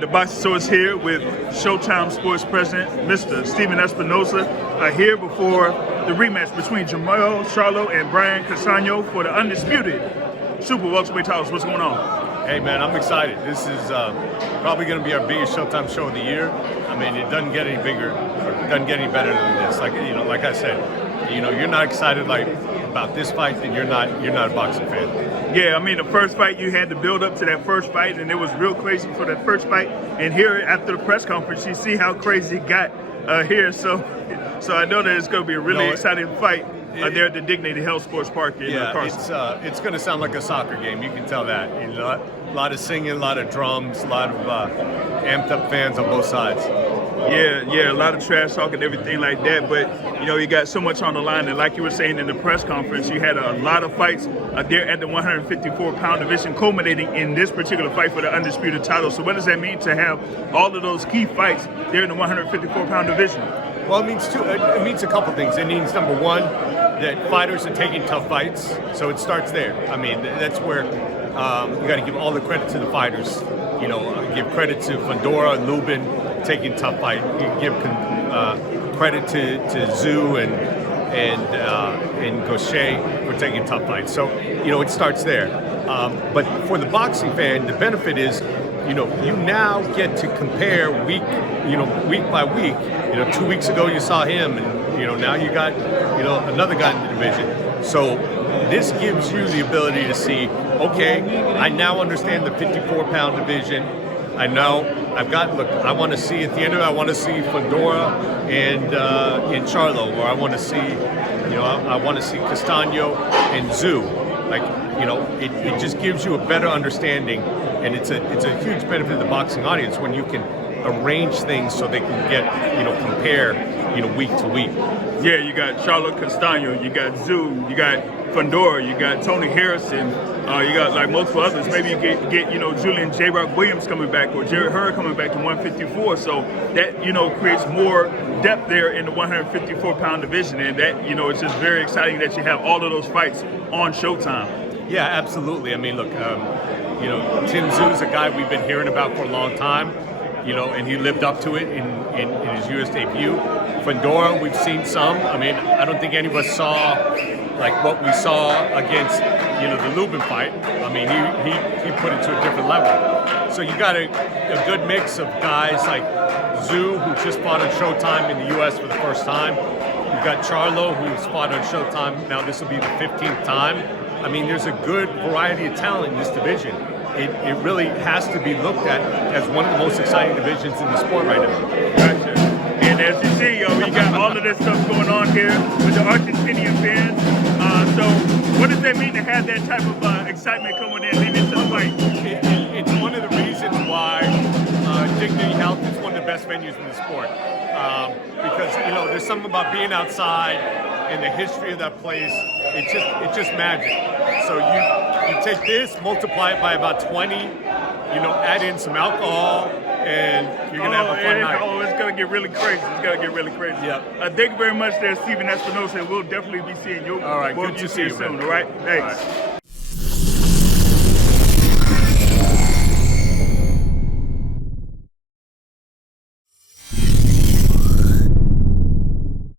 right, the Boxing Source here with Showtime Sports President, Mr. Stephen Espinoza, here before the rematch between Charlo and Charlo-Castaño for the undisputed super welterweight titles. What's going on? Hey man, I'm excited. This is probably going to be our biggest Showtime show of the year. I mean, it doesn't get any bigger, or doesn't get any better than this. Like like I said, you're not excited about this fight, then you're not a boxing fan. Yeah, I mean, the first fight, you had to build up to that first fight, and it was real crazy for that first fight. And here, after the press conference, you see how crazy it got here. So I know that it's going to be a really exciting fight there at the Dignity Health Sports Park in Carson. It's going to sound like a soccer game. You can tell that. A lot of singing, a lot of drums, a lot of amped up fans on both sides. Yeah, a lot of trash talk and everything like that, but you got so much on the line, and like you were saying in the press conference, you had a lot of fights there at the 154-pound division, culminating in this particular fight for the undisputed title. So what does that mean to have all of those key fights there in the 154-pound division? Well, it means a couple things. It means, number one, that fighters are taking tough fights, so it starts there. I mean, that's where you got to give all the credit to the fighters. Give credit to Fundora and Lubin taking tough fight. You give credit to Zhu and Gaucher for taking tough fights. So it starts there. But for the boxing fan, the benefit is you now get to compare week by week. 2 weeks ago you saw him, and now you got another guy in the division. So this gives you the ability to see, okay, I now understand the 54-pound division. I know I want to see at the end of it, I want to see Fundora and Charlo, or I want to see, I want to see Castaño and Zhu. It just gives you a better understanding, and it's a huge benefit to the boxing audience when you can arrange things so they can get compare week to week. Yeah, you got Charlo-Castaño, you got Zhu, you got Fundora, you got Tony Harrison, you got like multiple others. Maybe you get Julian J. Rock Williams coming back, or Jerry Hurd coming back to 154. So that creates more depth there in the 154-pound division, and that it's just very exciting that you have all of those fights on Showtime. Yeah, absolutely. I mean, look, Tim Zhu's a guy we've been hearing about for a long time, and he lived up to it in his U.S. debut. Fundora, we've seen some. I mean, I don't think any of us saw like what we saw against the Lubin fight. I mean, he put it to a different level. So you got a good mix of guys like Zhu, who just fought on Showtime in the U.S. for the first time. You've got Charlo, who's fought on Showtime. Now this will be the 15th time. I mean, there's a good variety of talent in this division. It really has to be looked at as one of the most exciting divisions in the sport right now. Gotcha. And as you see, we got all of this stuff going on here with the Argentinian fans. So what does that mean to have that type of excitement coming in leading to the fight? It's one of the reasons why Dignity Health is one of the best venues in the sport. Because there's something about being outside and the history of that place. It's just magic. So you take this, multiply it by about 20, add in some alcohol, and you're gonna have a fun night. Oh, it's gonna get really crazy. It's gonna get really crazy. Yeah. Thank you very much there, Stephen Espinoza. We'll definitely be seeing you. All right, we'll good to see you soon. man. All right, thanks. All right.